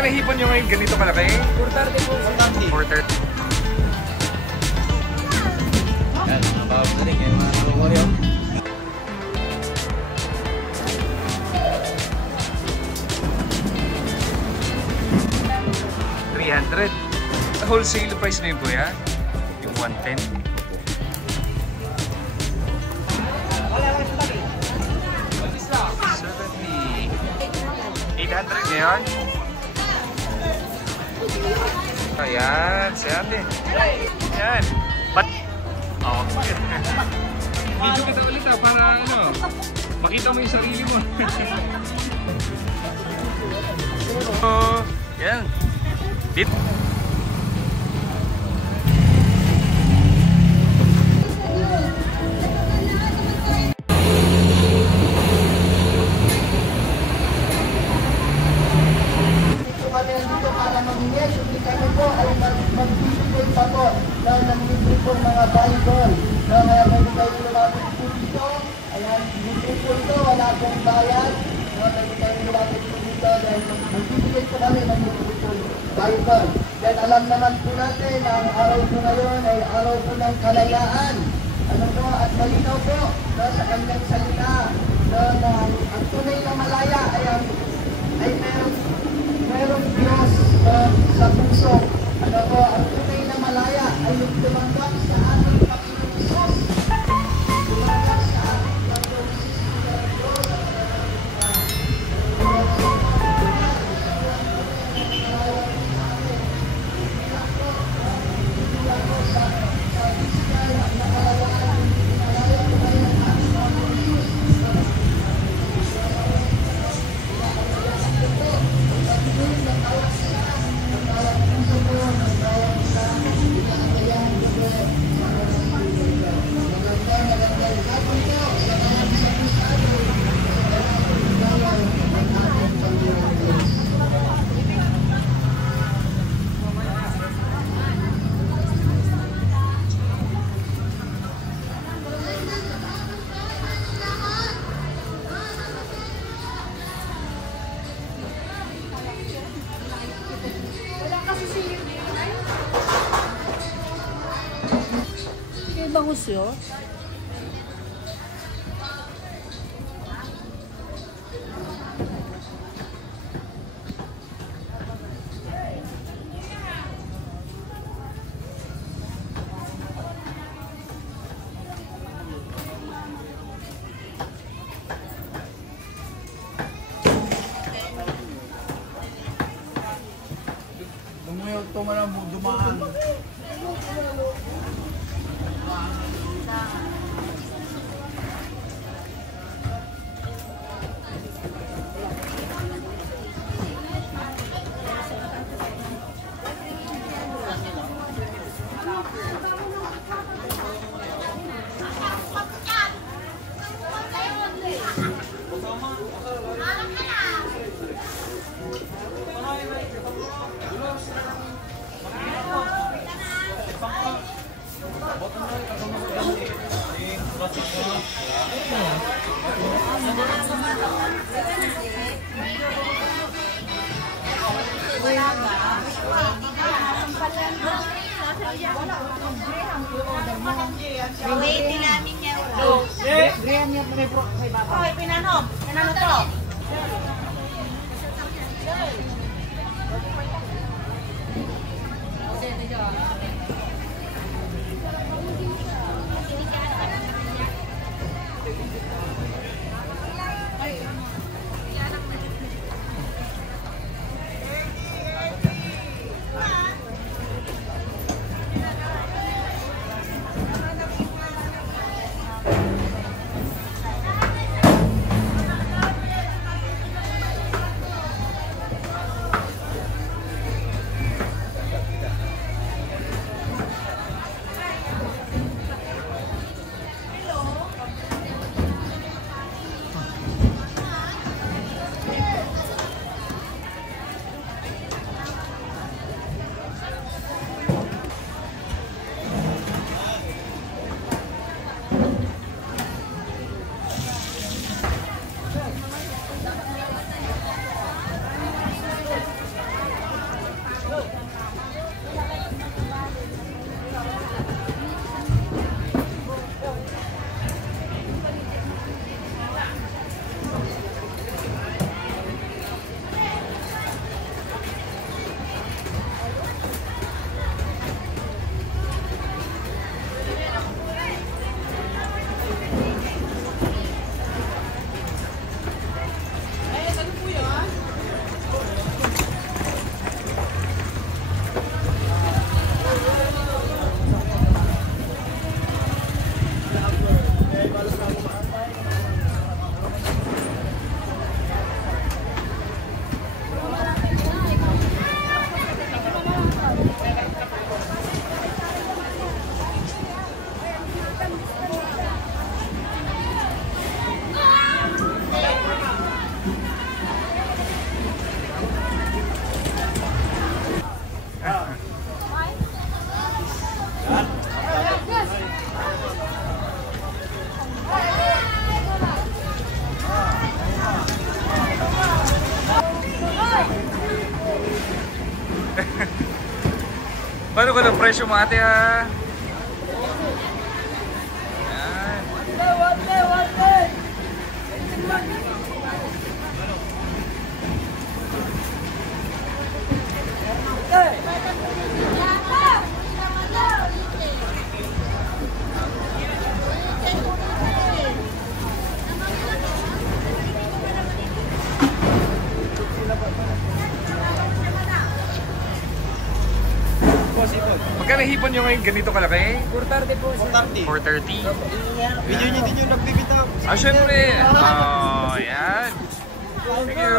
Kalahipon nyo ngayon ganito kalaki? 430 po. 430. Yan, mabawag na rin yan. Mga yun. 300. Wholesale price na yun po ya? Yung 110. 800 ngayon. Ayan, si ate. Ayan. But, oh, video kita ulit para ano, makita mo yung sarili mo. So, yan. Dito. Mga volleyball na mayroon kayo lumapit po dito. Ayan, libre po ito, wala pong bayad. Mayroon kayo lumapit po dito dahil magbibigay po kami ng volleyball. Then alam naman po natin na ang araw po ngayon ay araw po ng kalayaan. Ano po, at malinaw po sa kanyang salita na ang tunay na malaya ay merong Diyos sa puso. Ano po, ang tunay na malaya ay yung tumanggap sa ating Panginoon Isus. Tumanggap sa ating Panginoon Isus. Bangus yun. Dumayot ito malang dumaan. Wait, namin niya. Brian niya pa rin po. Hoy, pinanom. Pinano to? Paano ko ng presyo mo ate ha? Yan. Magkano hipon nyo ngayon ganito kalaki? 430 po. 430. Video niya din yung nagbibitaw. Ah, syempre. Oh, yan. Thank you.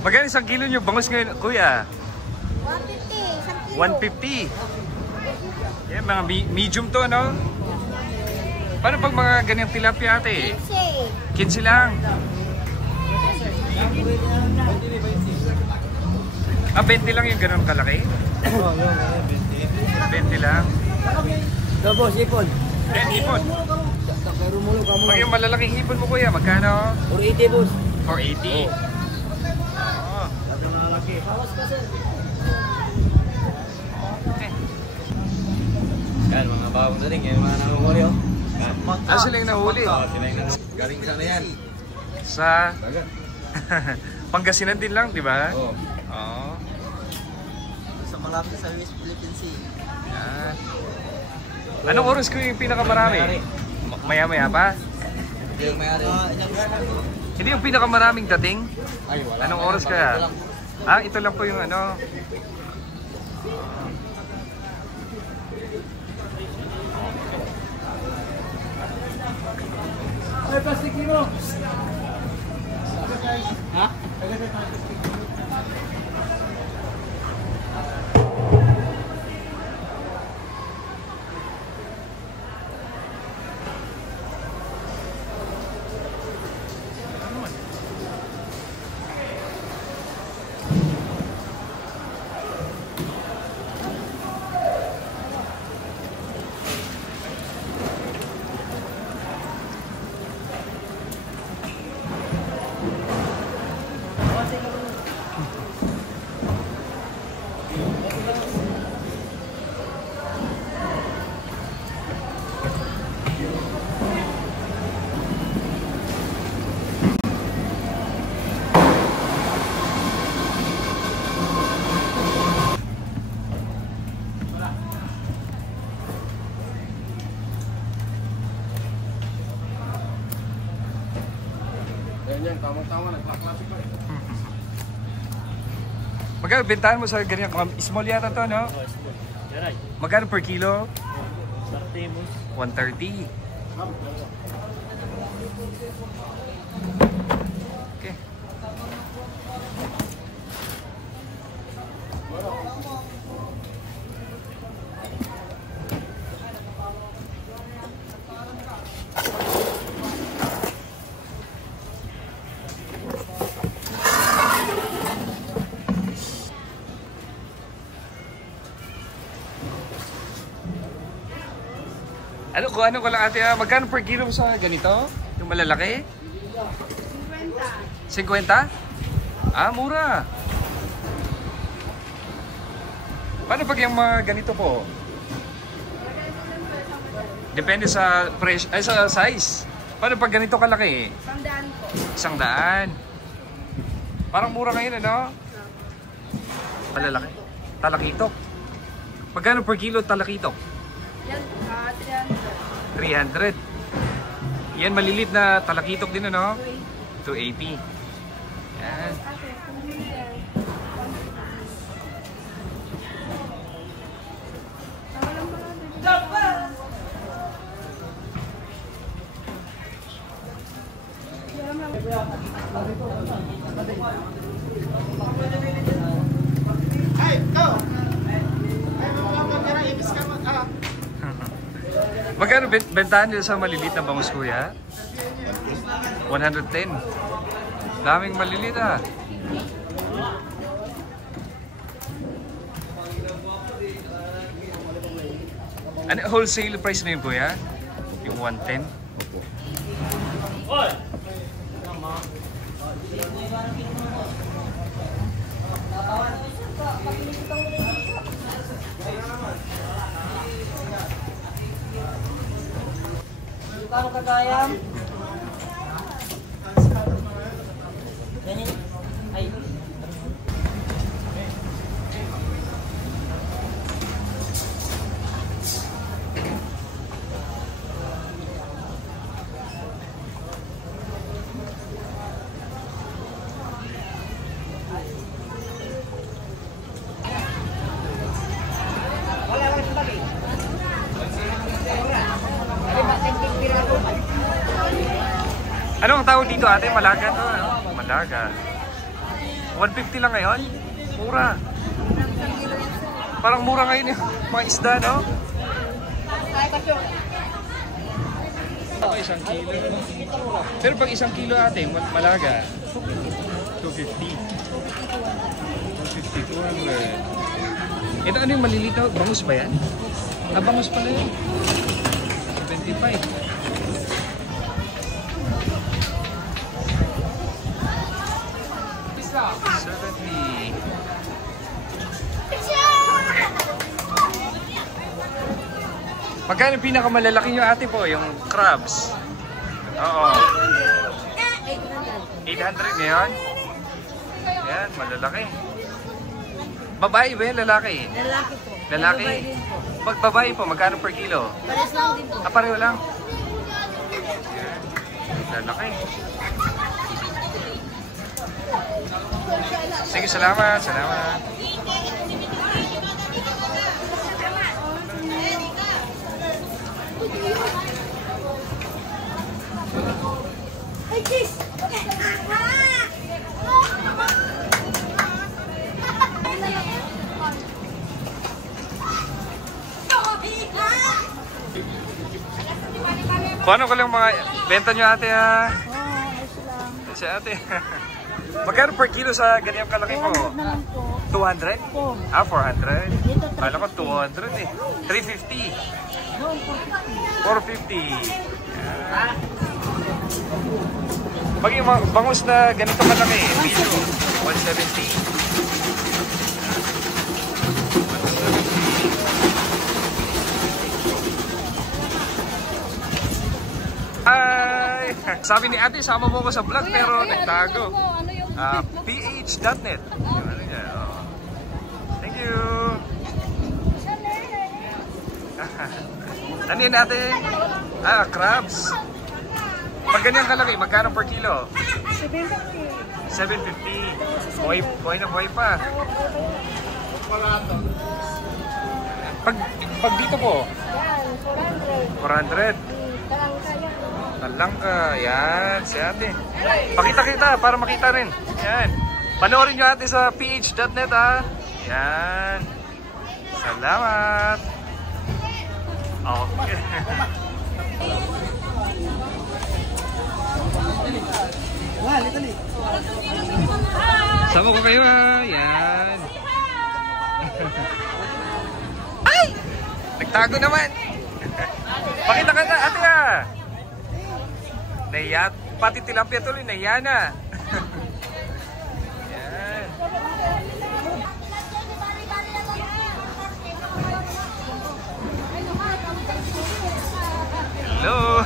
Magkano isang kilo nyo bangus ngayon, kuya? 150. 150. Yeah, mga medium to, no? Paano pag mga ganyang tilapia ate? 15 lang. Ah, 20 lang yung ganun kalaki? Oo, 20. 20 lang. Boss, ipon. Yan, hipon. Pag yung malalaking hipon mo kuya, magkano? 480 boss. 480. Yan, mga bawang na rin. Yung mga nangungulit. Ah, sila yung nahuli. Galing sana yan. Sa Pangasinan din lang, di ba? Oo. Oo. Sa malapit sa West Philippine Sea. Yan. Anong oras ko yung pinakamarami? Maya-maya pa? Hindi yung mayari. Hindi yung pinakamaraming dating? Ay, wala. Anong oras kaya? Ah, ito lang po yung ano. Ay, plastic mo. Ha? Yan, tama-tama, nagpa-classic pa eh. Magkano bentahan mo sa ganyan? Small yata to, no? Magkano per kilo? 130. Okay. Ano ko lang ate, magkano per kilo sa ganito? Yung malalaki? 50. 50? Ah, mura. Paano pag yung mga ganito po? Depende sa fresh, ay sa size. Paano pag ganito kalaki? 100 po. 100. Parang mura ngayon, ano? Malalaki. Talakitok. Magkano per kilo talakitok? Yan, 300. 300. Yan, malilit na talakitok din, ano? 280. Yan. Magkano bentahan nila sa malilit na bangus, kuya? 110. Daming malilit, ah. Ano wholesale price na yun, kuya? Yung 110? Paano kagayam? Ganyan. Ay. Anong tawag dito, ate? Malaga to, ano? Malaga. 150 lang ngayon? Mura. Parang mura ngayon yung mga isda, no? Isang kilo. Pero pag isang kilo, ate, malaga. 250. 250, 200. Ito ano yung maliliit na? Bangus ba yan? Ah, bangus pala yun. 25. Magkano yung pinakamalalaki nyo, ate po? Yung crabs? Oo. 800 ngayon? Yan, malalaki. Babae ba yan? Lalaki? Lalaki po. Lalaki? Babae din po. Pag babae po, magkano per kilo? Pares lang din po. Ah, pareho lang. Yan. Lalaki. Sige, salamat. Salamat. Ay, cheese! Kung ano ko lang mga benta nyo, ate, ha? Si ate. Magkano per kilo sa ganyan kalaki po? 200 na lang po. 200? Po. Ah, 400? Dito, Kala ko 200 eh. 350. Doon, 450. Yan. Pag yung mga bangus na ganito kalaki, piso, 170. Ay! Sabi ni ate, sama mo ko sa vlog pero nagtago. PH.net. Thank you. Ano yun ate? Ah, crabs. Pag ganyan kalaki, magkano per kilo? 750. Buhay na buhay pa. Pag dito po? 400. Talangka. Yan, si ate. Pakita kita para makita rin. Yan. Panoorin nyo ate sa ph.net, ha. Yan. Salamat. Okay. Sama ko kayo, ha. Yan. Ay! Nagtago naman. Pakita ka na, ate ah. Nahiya, pati tilapia tuloy, nahiya na. Yan. Hello.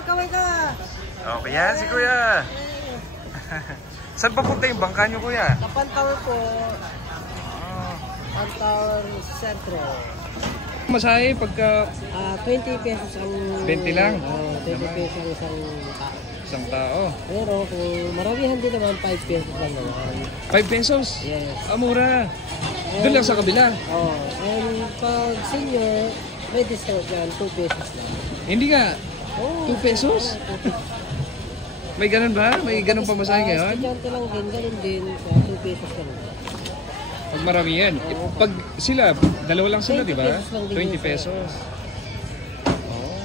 Kaway ka! Okay yan, si kuya. Saan papunta yung bangka nyo, kuya? Kapantaw po. Pantaw Sentro. Masahe pagka 20 pesos ang... 20 lang? 20 pesos ang isang tao. isang tao. Pero kung maramihan din naman, 5 pesos lang naman. 5 pesos? Yes. Ah, mura. Doon lang sa kabila. And pag senior, may discount yan, 2 pesos lang. Hindi nga. 2 pesos? May ganun ba? May ganun pamasahe ngayon? Estudyante lang din, ganun din. 2 pesos lang. Pag marami yan. Pag sila, dalawa lang sila, di ba? 20 pesos. Oh.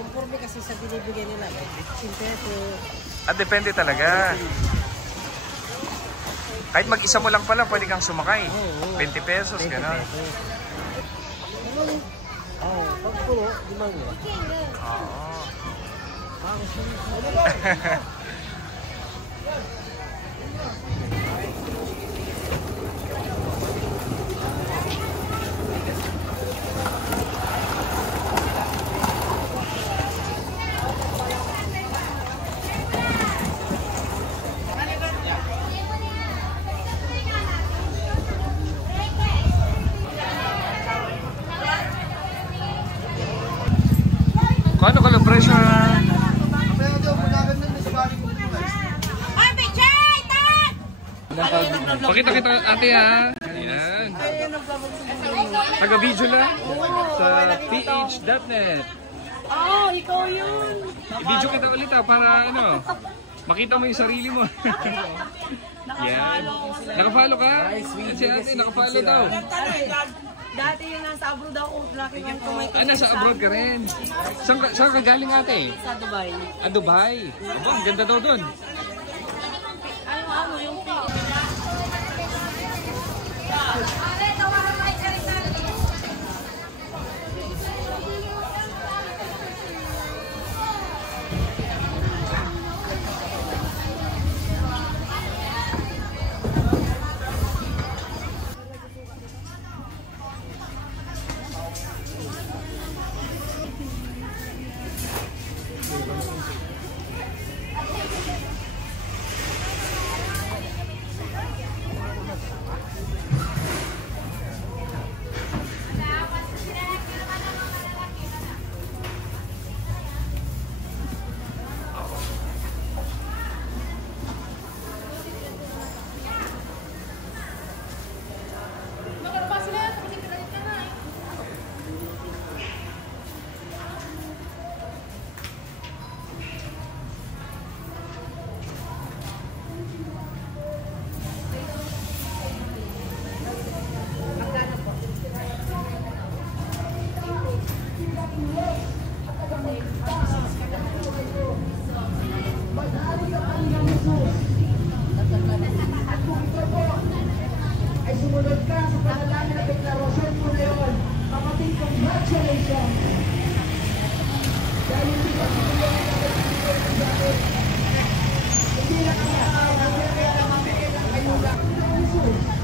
Informe kasi sa binibigay nila, may 15 pesos. At depende talaga. Kahit mag-isa mo lang pala, pwede kang sumakay. 20 pesos, gano'n. Pag puno, 5 yun. Oo. Kano ka lang presyo? Pakita kita ate ha. Ayan. Taga-video lang sa ph.net. Oh, ikaw yun. I-video kita ulit ha para ano, makita mo yung sarili mo. Yan. Naka-follow ka? Si ate, naka-follow daw. Dati yung nasa abroad ako, laki ng kumain. Ah, nasa abroad ka rin. Saan ka galing ate? Sa Dubai. Ah, Dubai. Aba, ang ganda daw dun. Ano yung ay sumunod ka sa panalangin na deklarasyon mo na yun. Kapatid, congratulations! Dahil hindi ka sinulungan na nagsisigil sa akin. Hindi lang ang kaya lang mabigyan ng ayuda. Jesus!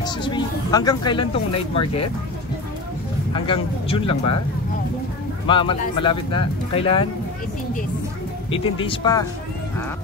Excuse me, hanggang kailan tong night market? Hanggang June lang ba? Malapit na. Kailan? 18 days. 18 days pa. Ah.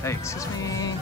Hey, excuse me.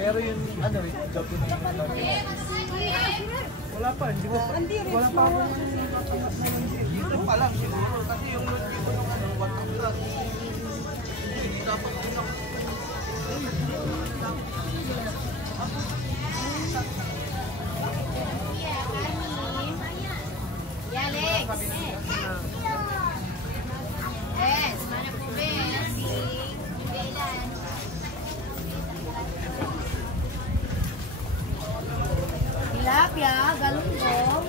Pero yung ano eh, job ko na wala pa, hindi mo wala pa ako dito pa lang siguro kasi yung load dito ng ano, 1 plus hindi dapat ako Alex! Yes, mana po bes? Kailan? Tilapia, galunggong.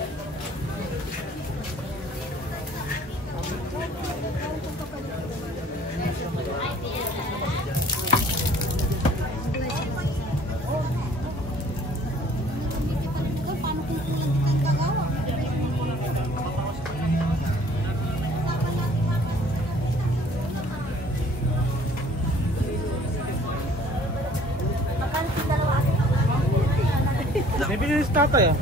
Bibili sa tatay ah.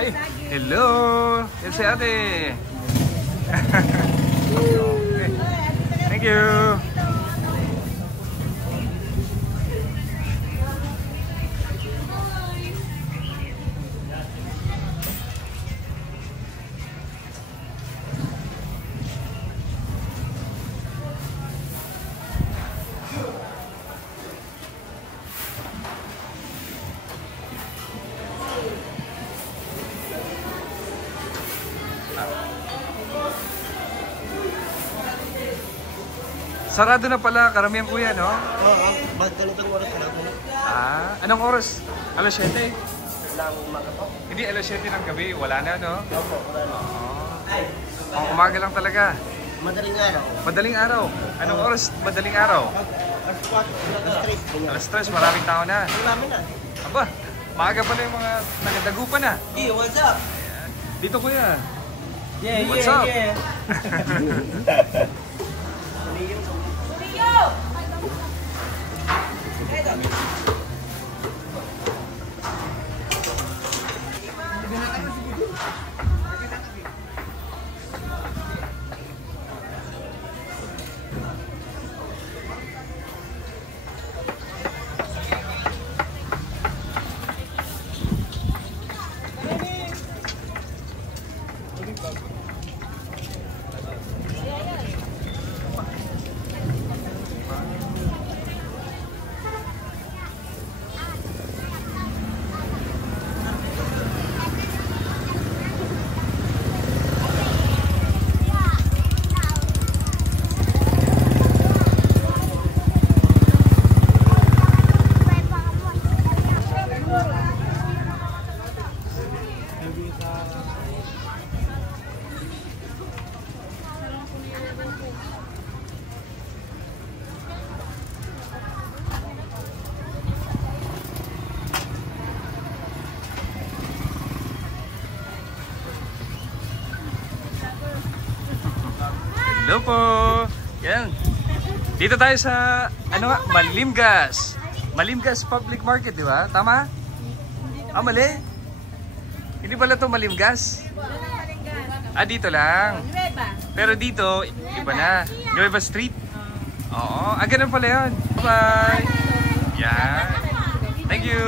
Ay, hello! Yan si ate! Thank you! Sarado na pala, karamihan kuya, no? Oo, bakit ganitong oras na ako? Anong oras? Alas 7? Ng umaga po? Hindi, alas 7 ng gabi. Wala na, no? Opo, wala na. Umaga lang talaga. Madaling araw. Madaling araw. Anong oras? Madaling araw. Alas 4, alas 3. Alas 3, maraming tao na. Ang dami na. Aba, maaga pala yung mga nagdagupan na. Hey, what's up? Dito kuya. Yeah, What's up? Hello po. Yan. Dito tayo sa Malimgas. Malimgas Public Market, di ba? Tama? Mali? Hindi pala to Malimgas? Dito lang. Pero dito, iba na. Nueva Street. Oo. Ganun pala yun. Bye-bye. Yan. Thank you.